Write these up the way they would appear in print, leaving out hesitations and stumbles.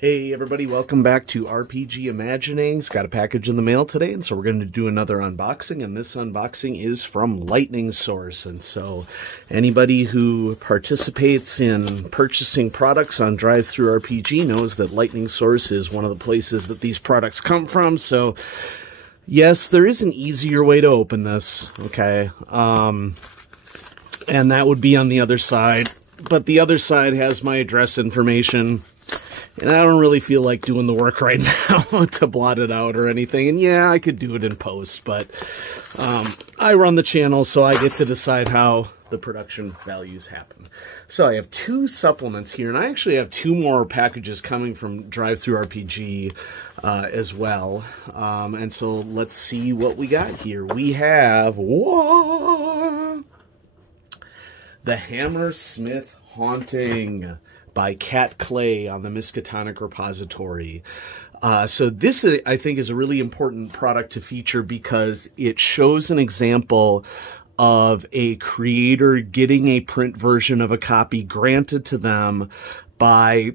Hey everybody, welcome back to RPG Imaginings. Got a package in the mail today, and so we're going to do another unboxing, and this unboxing is from Lightning Source. And so anybody who participates in purchasing products on DriveThruRPG knows that Lightning Source is one of the places that these products come from. So yes, there is an easier way to open this, okay? And that would be on the other side, but the other side has my address information. And I don't really feel like doing the work right now to blot it out or anything. And yeah, I could do it in post, but I run the channel, so I get to decide how the production values happen. So I have two supplements here, and I actually have two more packages coming from DriveThruRPG as well. And so let's see what we got here. We have the Hammersmith Haunting by Cat Clay on the Miskatonic Repository. So this, I think, is a really important product to feature because it shows an example of a creator getting a print version of a copy granted to them by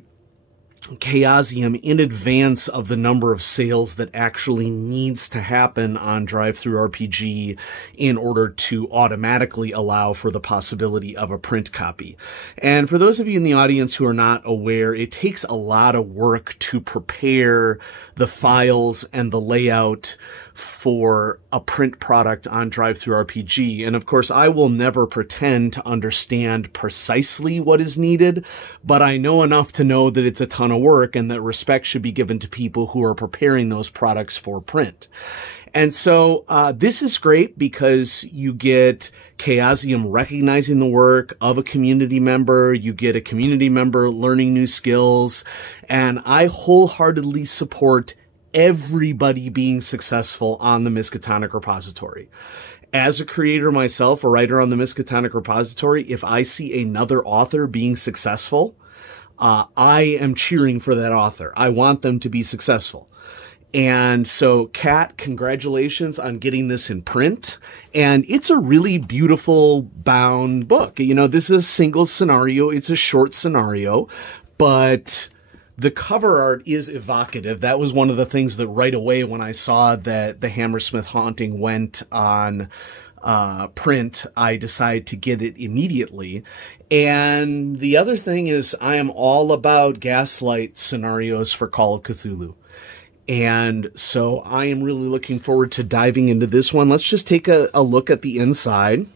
Chaosium in advance of the number of sales that actually needs to happen on DriveThruRPG in order to automatically allow for the possibility of a print copy. And for those of you in the audience who are not aware, it takes a lot of work to prepare the files and the layout for a print product on DriveThruRPG. And of course, I will never pretend to understand precisely what is needed, but I know enough to know that it's a ton of work and that respect should be given to people who are preparing those products for print. And so this is great because you get Chaosium recognizing the work of a community member, you get a community member learning new skills, and I wholeheartedly support everybody being successful on the Miskatonic Repository. As a creator myself, a writer on the Miskatonic Repository, if I see another author being successful, I am cheering for that author. I want them to be successful. And so, Kat, congratulations on getting this in print. And it's a really beautiful bound book. You know, this is a single scenario. It's a short scenario, but the cover art is evocative. That was one of the things that right away when I saw that the Hammersmith Haunting went on print, I decided to get it immediately. And the other thing is I am all about gaslight scenarios for Call of Cthulhu. And so I am really looking forward to diving into this one. Let's just take a look at the inside.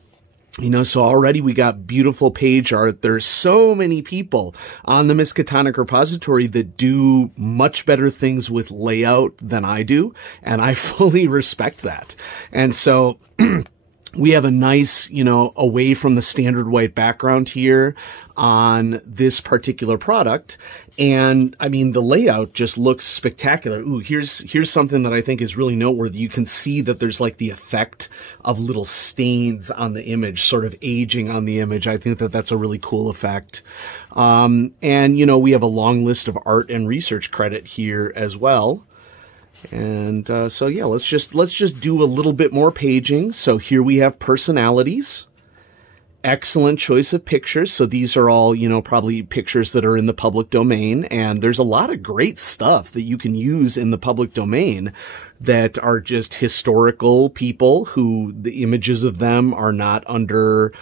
You know, so already we got beautiful page art. There's so many people on the Miskatonic Repository that do much better things with layout than I do, and I fully respect that. And so we have a nice, you know, away from the standard white background here on this particular product. And I mean, the layout just looks spectacular. Ooh, here's something that I think is really noteworthy. You can see that there's like the effect of little stains on the image, sort of aging on the image. I think that that's a really cool effect. And, you know, we have a long list of art and research credit here as well. And so yeah, let's just do a little bit more paging. So here we have personalities. Excellent choice of pictures. So these are all, you know, probably pictures that are in the public domain, and there's a lot of great stuff that you can use in the public domain that are just historical people who the images of them are not under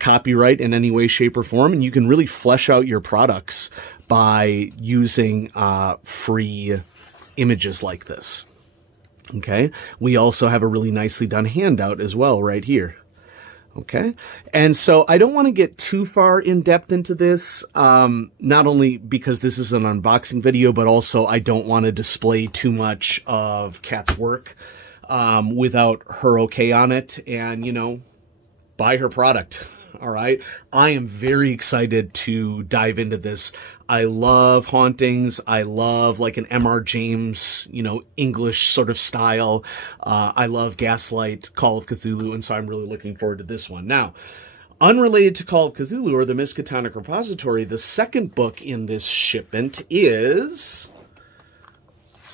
copyright in any way, shape, or form, and you can really flesh out your products by using free images like this. Okay, we also have a really nicely done handout as well right here. Okay, and so I don't want to get too far in depth into this, not only because this is an unboxing video, but also I don't want to display too much of Kat's work without her okay on it, and, you know, buy her product. All right. I am very excited to dive into this. I love hauntings. I love like an M.R. James, you know, English sort of style. I love Gaslight, Call of Cthulhu, and so I'm really looking forward to this one. Now, unrelated to Call of Cthulhu or the Miskatonic Repository, the second book in this shipment is,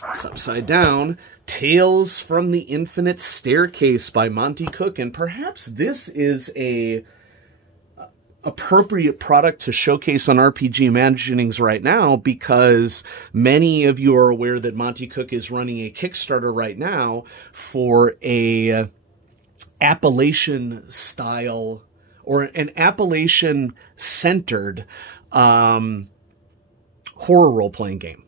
it's upside down, Tales from the Infinite Staircase by Monty Cook. And perhaps this is a appropriate product to showcase on RPG Imaginings right now, because many of you are aware that Monty Cook is running a Kickstarter right now for a Appalachian style, or an Appalachian centered horror role-playing game.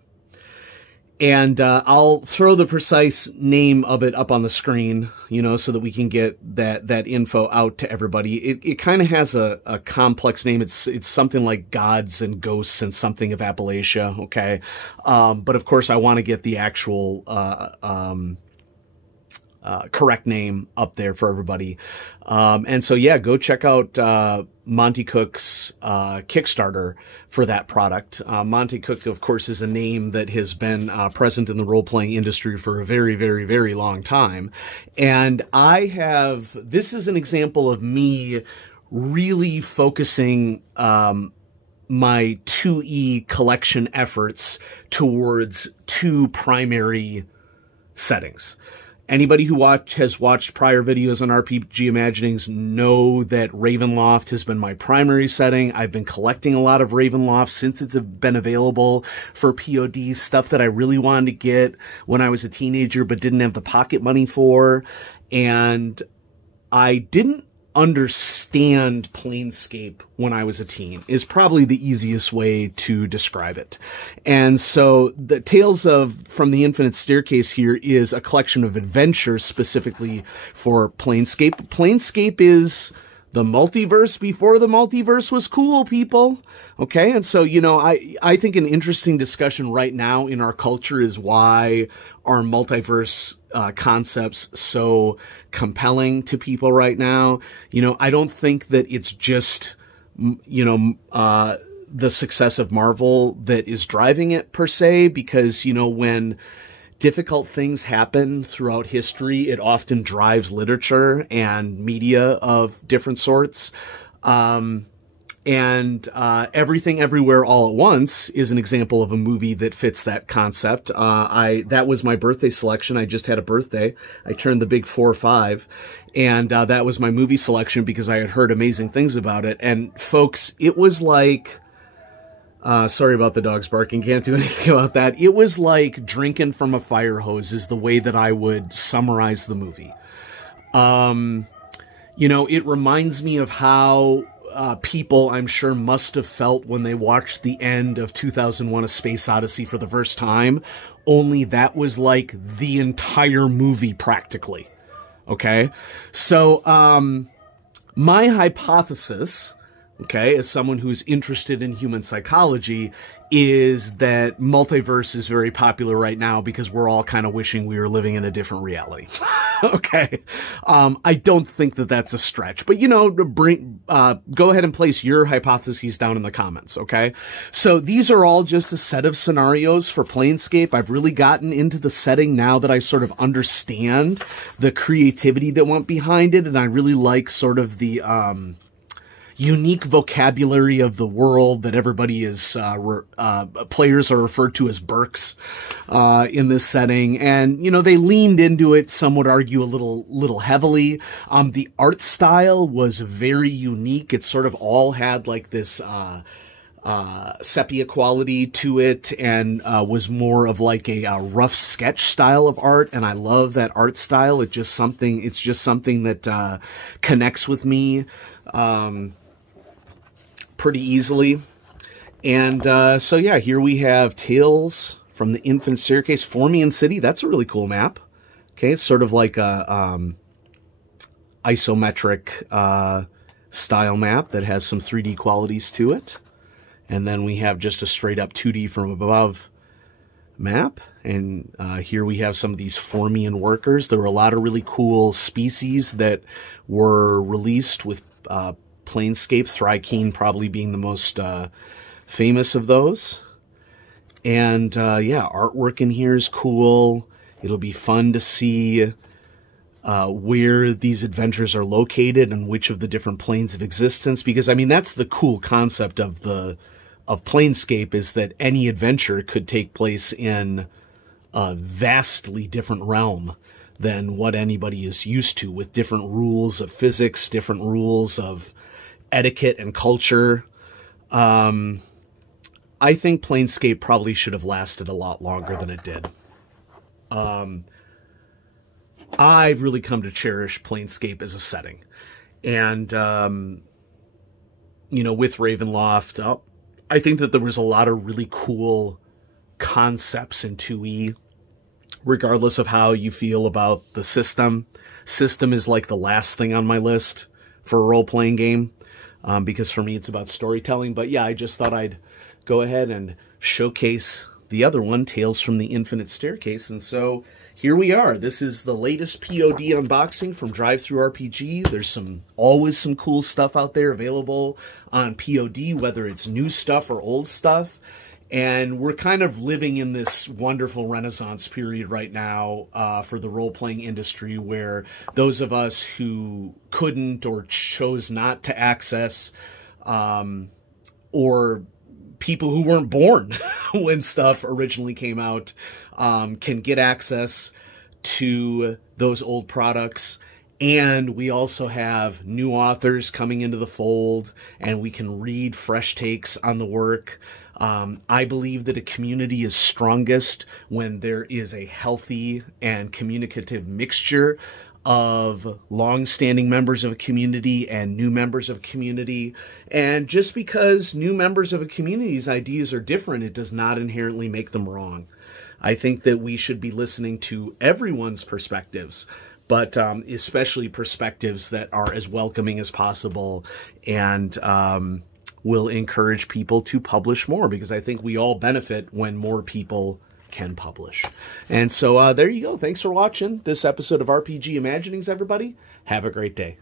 And I'll throw the precise name of it up on the screen, you know, so that we can get that info out to everybody. It kind of has a complex name. It's something like Gods and Ghosts and something of Appalachia, okay? But of course, I want to get the actual correct name up there for everybody. And so, yeah, go check out Monty Cook's Kickstarter for that product. Monty Cook, of course, is a name that has been present in the role-playing industry for a very, very, very long time. And this is an example of me really focusing my 2E collection efforts towards two primary settings. Anybody who has watched prior videos on RPG Imaginings know that Ravenloft has been my primary setting. I've been collecting a lot of Ravenloft since it's been available for POD, stuff that I really wanted to get when I was a teenager but didn't have the pocket money for. And I didn't understand Planescape when I was a teen is probably the easiest way to describe it. And so the Tales from the Infinite Staircase here is a collection of adventures specifically for Planescape. Planescape is the multiverse before the multiverse was cool, people. Okay. And so, you know, I think an interesting discussion right now in our culture is why are multiverse concepts so compelling to people right now. You know, I don't think that it's just, you know, the success of Marvel that is driving it per se, because, you know, when difficult things happen throughout history, it often drives literature and media of different sorts. Everything Everywhere All at Once is an example of a movie that fits that concept. That was my birthday selection. I just had a birthday. I turned the big 4-5, and that was my movie selection because I had heard amazing things about it. And folks, it was like, sorry about the dogs barking, can't do anything about that. It was like drinking from a fire hose is the way that I would summarize the movie. You know, it reminds me of how people, I'm sure, must have felt when they watched the end of 2001: A Space Odyssey for the first time, only that was like the entire movie practically. Okay? So, my hypothesis, okay, as someone who's interested in human psychology, is that multiverse is very popular right now because we're all kind of wishing we were living in a different reality. Okay. I don't think that that's a stretch, but, you know, go ahead and place your hypotheses down in the comments. Okay. So these are all just a set of scenarios for Planescape. I've really gotten into the setting now that I sort of understand the creativity that went behind it. And I really like sort of the, unique vocabulary of the world that everybody is, players are referred to as Burks, in this setting. And, you know, they leaned into it, some would argue a little heavily. The art style was very unique. It sort of all had like this, sepia quality to it, and was more of like a rough sketch style of art. And I love that art style. It's just something that connects with me pretty easily. And so yeah, here we have Tales from the Infinite Staircase, Formian City. That's a really cool map. Okay, it's sort of like a isometric style map that has some 3D qualities to it. And then we have just a straight up 2D from above map. And here we have some of these Formian workers. There were a lot of really cool species that were released with Planescape, Thrykeen probably being the most famous of those. And yeah, artwork in here is cool. It'll be fun to see where these adventures are located and which of the different planes of existence, because I mean that's the cool concept of Planescape, is that any adventure could take place in a vastly different realm than what anybody is used to, with different rules of physics, different rules of etiquette and culture. I think Planescape probably should have lasted a lot longer than it did. I've really come to cherish Planescape as a setting. And, you know, with Ravenloft, I think that there was a lot of really cool concepts in 2E, regardless of how you feel about the system. System is like the last thing on my list for a role-playing game, because for me it's about storytelling. But yeah, I just thought I'd go ahead and showcase the other one, Tales from the Infinite Staircase. And so here we are. This is the latest POD unboxing from DriveThruRPG. There's always some cool stuff out there available on POD, whether it's new stuff or old stuff. And we're kind of living in this wonderful renaissance period right now for the role-playing industry, where those of us who couldn't or chose not to access, or people who weren't born when stuff originally came out, can get access to those old products. And we also have new authors coming into the fold, and we can read fresh takes on the work. I believe that a community is strongest when there is a healthy and communicative mixture of long-standing members of a community and new members of a community. And just because new members of a community's ideas are different, it does not inherently make them wrong. I think that we should be listening to everyone's perspectives, but especially perspectives that are as welcoming as possible, and will encourage people to publish more, because I think we all benefit when more people can publish. And so there you go. Thanks for watching this episode of RPG Imaginings, everybody. Have a great day.